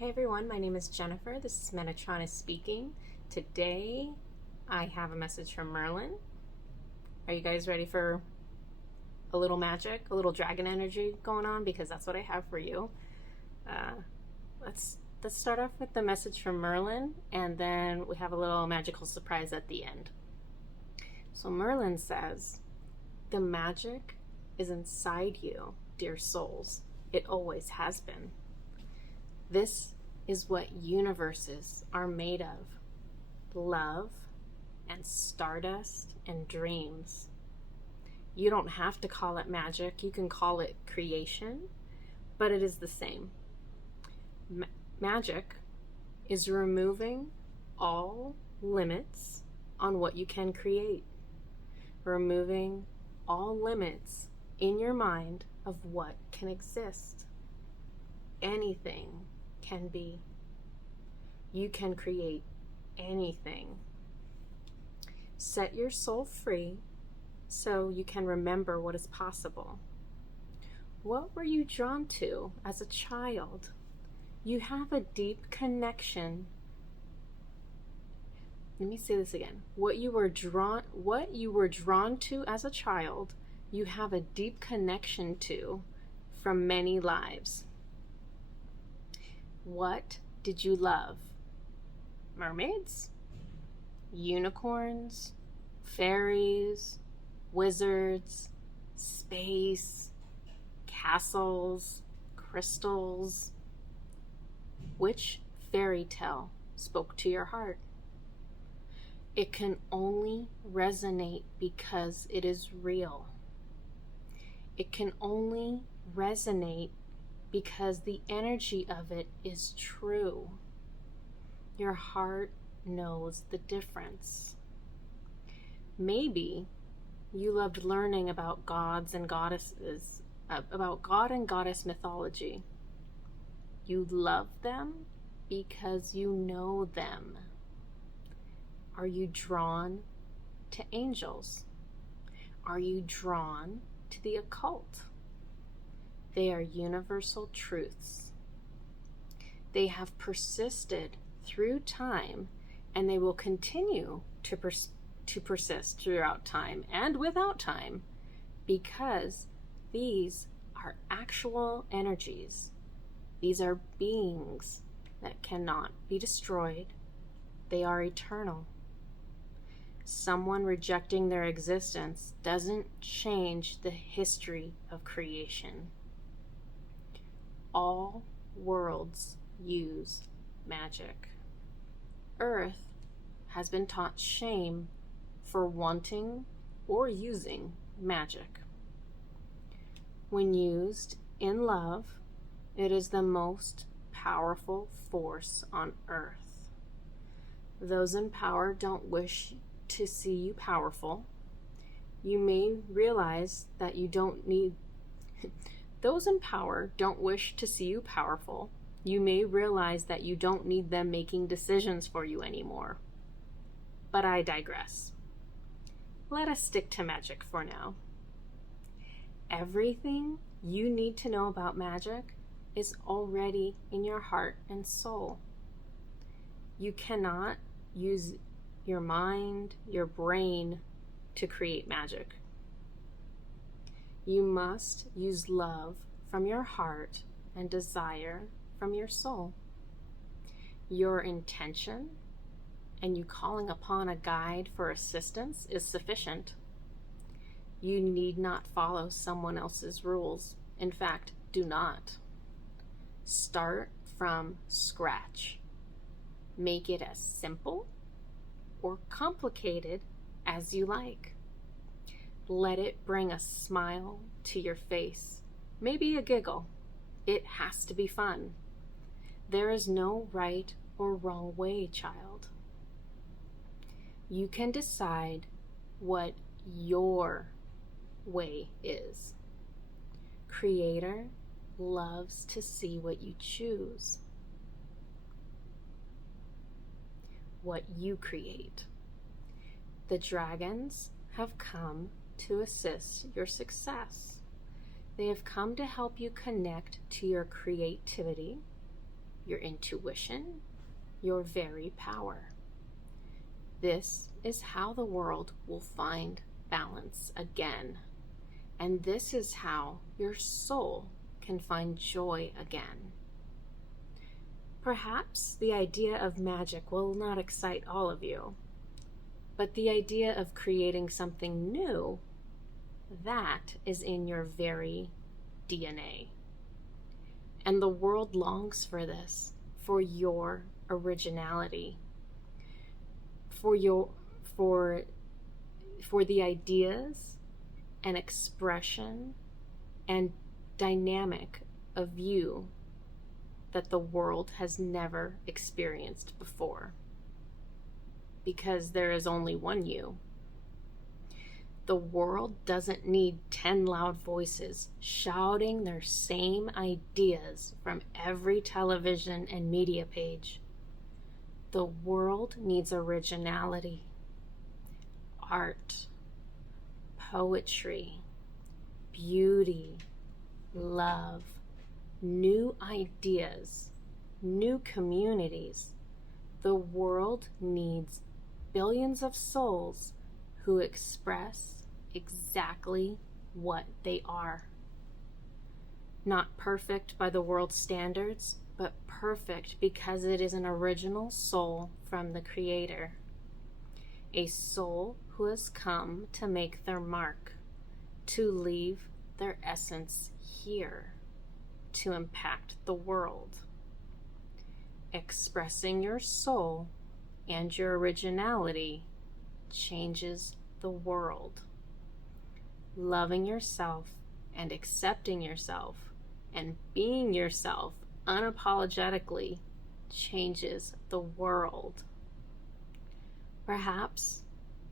Hey everyone, my name is Jennifer. This is Metatron is speaking. Today I have a message from Merlin. Are you guys ready for a little magic, a little dragon energy going on? Because that's what I have for you. Let's start off with the message from Merlin, and then we have a little magical surprise at the end. So Merlin says, "The magic is inside you, dear souls. It always has been. This is what universes are made of: love and stardust and dreams. You don't have to call it magic, you can call it creation, but it is the same. Magic is removing all limits on what you can create, removing all limits in your mind of what can exist. Anything can be. You can create anything. Set your soul free so you can remember what is possible. What were you drawn to as a child? You have a deep connection." Let me say this again. What you were drawn to as a child, you have a deep connection to from many lives. What did you love? Mermaids? Unicorns? Fairies? Wizards? Space? Castles? Crystals? Which fairy tale spoke to your heart? It can only resonate because it is real. It can only resonate because the energy of it is true. Your heart knows the difference. Maybe you loved learning about gods and goddesses, about god and goddess mythology. You love them because you know them. Are you drawn to angels? Are you drawn to the occult? They are universal truths. They have persisted through time, and they will continue to persist throughout time and without time, because these are actual energies. These are beings that cannot be destroyed. They are eternal. Someone rejecting their existence doesn't change the history of creation. All worlds use magic. Earth has been taught shame for wanting or using magic. When used in love, it is the most powerful force on earth. Those in power don't wish to see you powerful. You may realize that you don't need Those in power don't wish to see you powerful. You may realize that you don't need them making decisions for you anymore. But I digress. Let us stick to magic for now. Everything you need to know about magic is already in your heart and soul. You cannot use your mind, your brain, to create magic. You must use love from your heart and desire from your soul. Your intention and you calling upon a guide for assistance is sufficient. You need not follow someone else's rules. In fact, do not. Start from scratch. Make it as simple or complicated as you like. Let it bring a smile to your face, maybe a giggle. It has to be fun. There is no right or wrong way, child. You can decide what your way is. Creator loves to see what you choose, what you create. The dragons have come to assist your success. They have come to help you connect to your creativity, your intuition, your very power. This is how the world will find balance again. And this is how your soul can find joy again. Perhaps the idea of magic will not excite all of you, but the idea of creating something new, that is in your very DNA. And the world longs for this, for your originality, for the ideas and expression and dynamic of you that the world has never experienced before. Because there is only one you. The world doesn't need 10 loud voices shouting their same ideas from every television and media page. The world needs originality, art, poetry, beauty, love, new ideas, new communities. The world needs billions of souls who express exactly what they are. Not perfect by the world's standards, but perfect because it is an original soul from the Creator. A soul who has come to make their mark, to leave their essence here, to impact the world. Expressing your soul and your originality changes the world. Loving yourself and accepting yourself and being yourself unapologetically changes the world. Perhaps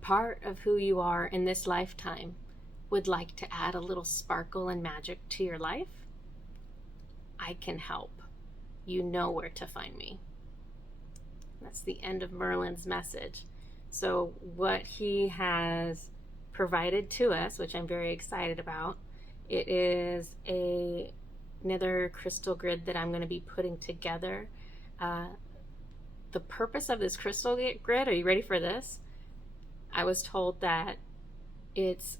part of who you are in this lifetime would like to add a little sparkle and magic to your life? I can help. You know where to find me. That's the end of Merlin's message. So what he has provided to us, which I'm very excited about, it is another crystal grid that I'm going to be putting together. The purpose of this crystal grid, are you ready for this? I was told that it's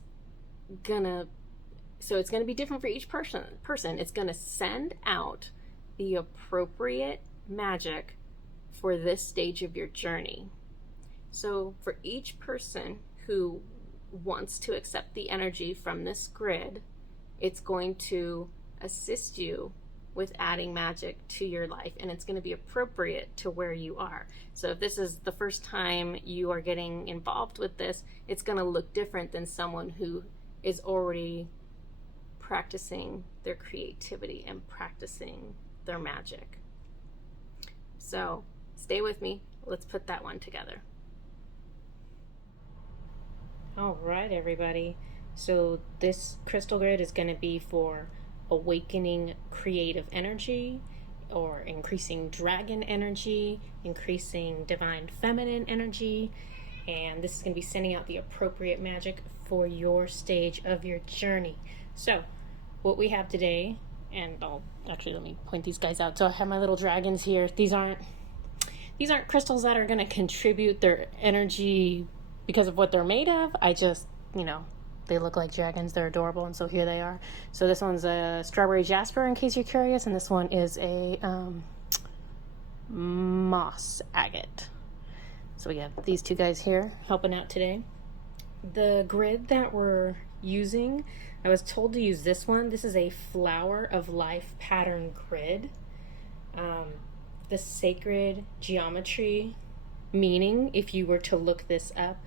going to be different for each person. It's going to send out the appropriate magic for this stage of your journey. So for each person who wants to accept the energy from this grid, it's going to assist you with adding magic to your life, and it's going to be appropriate to where you are. So if this is the first time you are getting involved with this, it's going to look different than someone who is already practicing their creativity and practicing their magic. So stay with me. Let's put that one together. All right, everybody. So this crystal grid is going to be for awakening creative energy, or increasing dragon energy, increasing divine feminine energy, and this is going to be sending out the appropriate magic for your stage of your journey. So what we have today, and let me point these guys out. So I have my little dragons here. These aren't crystals that are going to contribute their energy because of what they're made of. I just, they look like dragons. They're adorable, and so here they are. So this one's a strawberry jasper, in case you're curious, and this one is a moss agate. So we have these two guys here helping out today. The grid that we're using, I was told to use this one. This is a Flower of Life pattern grid. The sacred geometry meaning, if you were to look this up,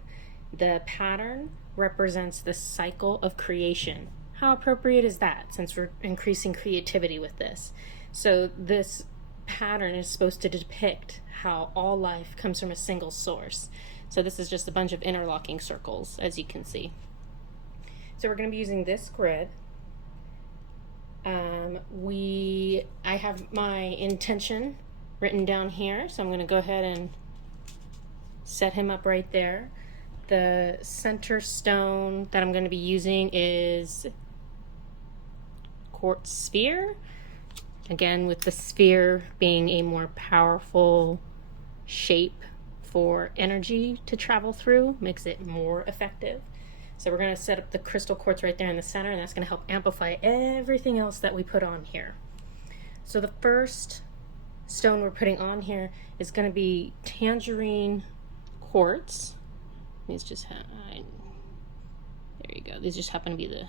the pattern represents the cycle of creation. How appropriate is that, since we're increasing creativity with this? So this pattern is supposed to depict how all life comes from a single source. So this is just a bunch of interlocking circles, as you can see. So we're going to be using this grid. I have my intention written down here, so I'm going to go ahead and set him up right there. The center stone that I'm going to be using is Quartz sphere. Again, with the sphere being a more powerful shape for energy to travel through, makes it more effective. So we're going to set up the crystal quartz right there in the center, and that's going to help amplify everything else that we put on here. So the first stone we're putting on here is going to be Tangerine quartz. These just there you go. These just happen to be the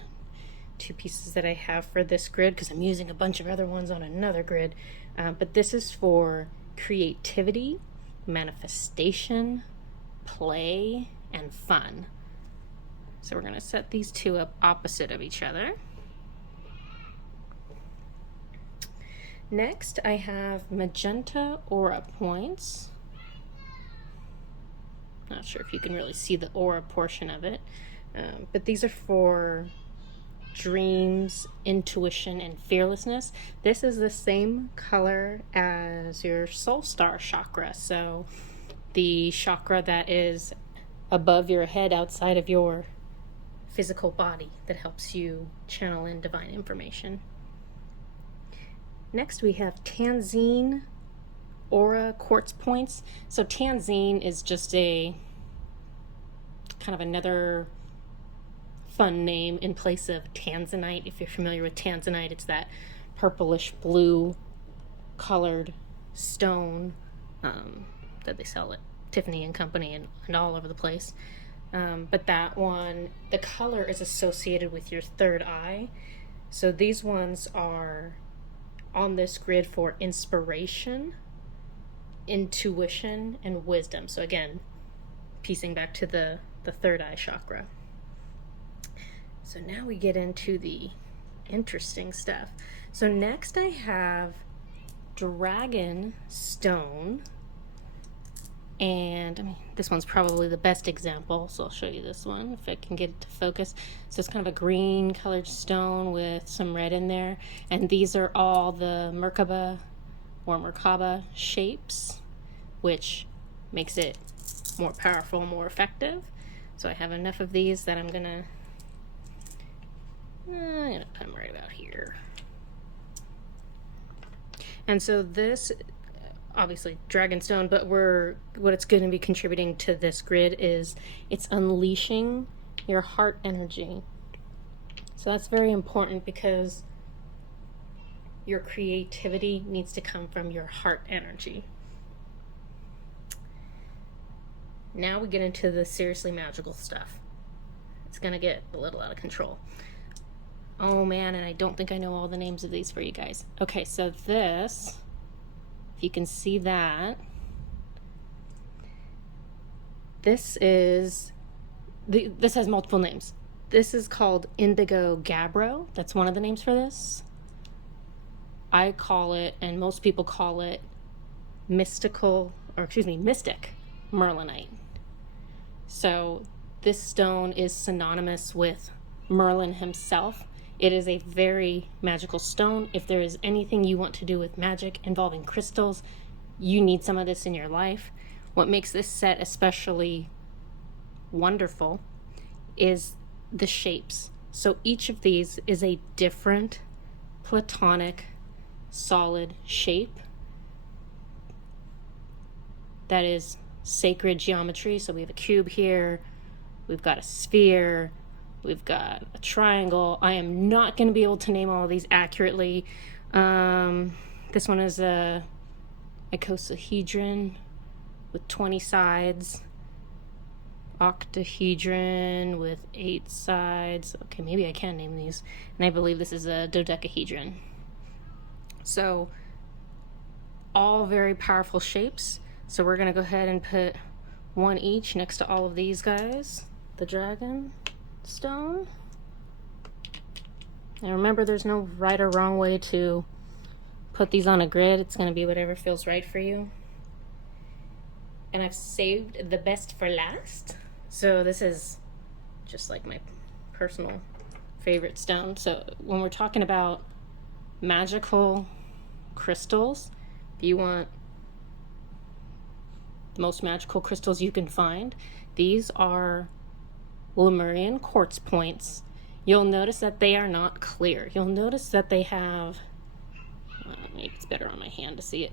two pieces that I have for this grid, because I'm using a bunch of other ones on another grid. But this is for creativity, manifestation, play, and fun. So we're going to set these two up opposite of each other. Next, I have Magenta aura points. Not sure if you can really see the aura portion of it, but these are for dreams, intuition, and fearlessness. This is the same color as your soul star chakra, so the chakra that is above your head outside of your physical body that helps you channel in divine information. Next we have Tanzine aura quartz points. So Tanzine is just a kind of another fun name in place of Tanzanite. If you're familiar with Tanzanite, it's that purplish blue colored stone that they sell at Tiffany and Company and all over the place. But that one, the color is associated with your third eye. So these ones are on this grid for inspiration, intuition, and wisdom. So again, piecing back to the third eye chakra. So now we get into the interesting stuff. So next I have Dragon Stone. And I mean, this one's probably the best example, so I'll show you this one if I can get it to focus. So it's kind of a green colored stone with some red in there, and these are all the Merkaba or Merkaba shapes, which makes it more powerful, more effective. So I have enough of these that I'm gonna put them right about here. And so this, obviously Dragonstone, but what it's going to be contributing to this grid is it's unleashing your heart energy. So that's very important, because your creativity needs to come from your heart energy. Now we get into the seriously magical stuff. It's going to get a little out of control. Oh man, and I don't think I know all the names of these for you guys. Okay, so this, if you can see that, this has multiple names. This is called Indigo Gabbro. That's one of the names for this. I call it, and most people call it, mystic Merlinite. So this stone is synonymous with Merlin himself. It is a very magical stone. If there is anything you want to do with magic involving crystals, you need some of this in your life. What makes this set especially wonderful is the shapes. So each of these is a different platonic solid shape that is sacred geometry. So we have a cube here, we've got a sphere, we've got a triangle. I am not going to be able to name all of these accurately. This one is a icosahedron with 20 sides, octahedron with 8 sides. Okay, maybe I can name these. And I believe this is a dodecahedron. So all very powerful shapes. So we're going to go ahead and put one each next to all of these guys. The dragon stone. And remember, there's no right or wrong way to put these on a grid. It's going to be whatever feels right for you. And I've saved the best for last. So this is just like my personal favorite stone. So when we're talking about magical crystals, if you want the most magical crystals you can find, these are Lemurian quartz points. You'll notice that they are not clear. You'll notice that they have maybe it's better on my hand to see it.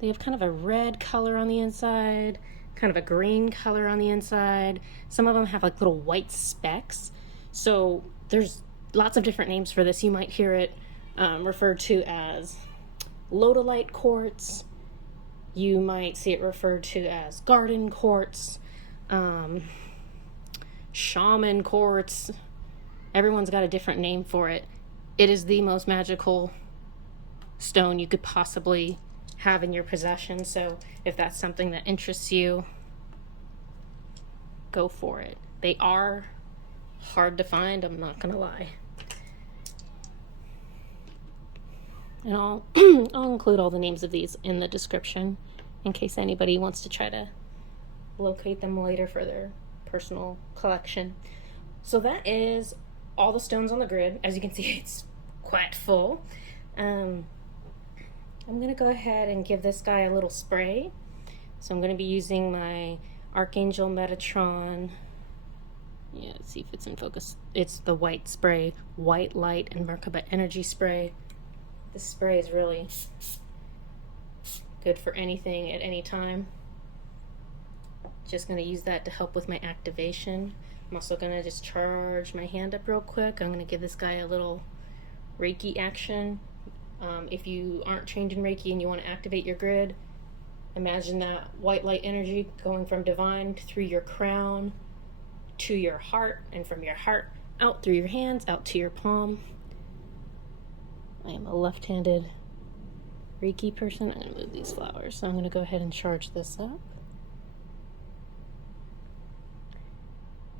They have kind of a red color on the inside, kind of a green color on the inside. Some of them have like little white specks. So there's lots of different names for this. You might hear it referred to as Lodolite quartz. You might see it referred to as garden quartz, shaman quartz. Everyone's got a different name for it. It is the most magical stone you could possibly have in your possession. So if that's something that interests you, go for it. They are hard to find, I'm not gonna lie. And I'll include all the names of these in the description in case anybody wants to try to locate them later for their personal collection. So that is all the stones on the grid. As you can see, it's quite full. I'm gonna go ahead and give this guy a little spray. So I'm gonna be using my Archangel Metatron. Yeah, let's see if it's in focus. It's the white spray, white light and Merkaba energy spray. This spray is really good for anything at any time. Just gonna use that to help with my activation. I'm also gonna just charge my hand up real quick. I'm gonna give this guy a little Reiki action. If you aren't trained in Reiki and you want to activate your grid, imagine that white light energy going from divine through your crown to your heart, and from your heart out through your hands, out to your palm. I am a left-handed Reiki person. I'm going to move these flowers. So I'm going to go ahead and charge this up.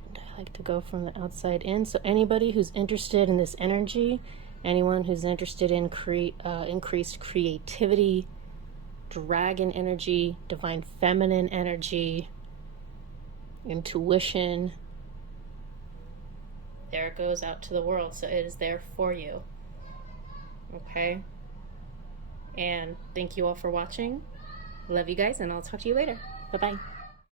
And I like to go from the outside in. So anybody who's interested in this energy, anyone who's interested in increased creativity, dragon energy, divine feminine energy, intuition, there it goes out to the world. So it is there for you. Okay? And thank you all for watching. Love you guys, and I'll talk to you later. Bye-bye.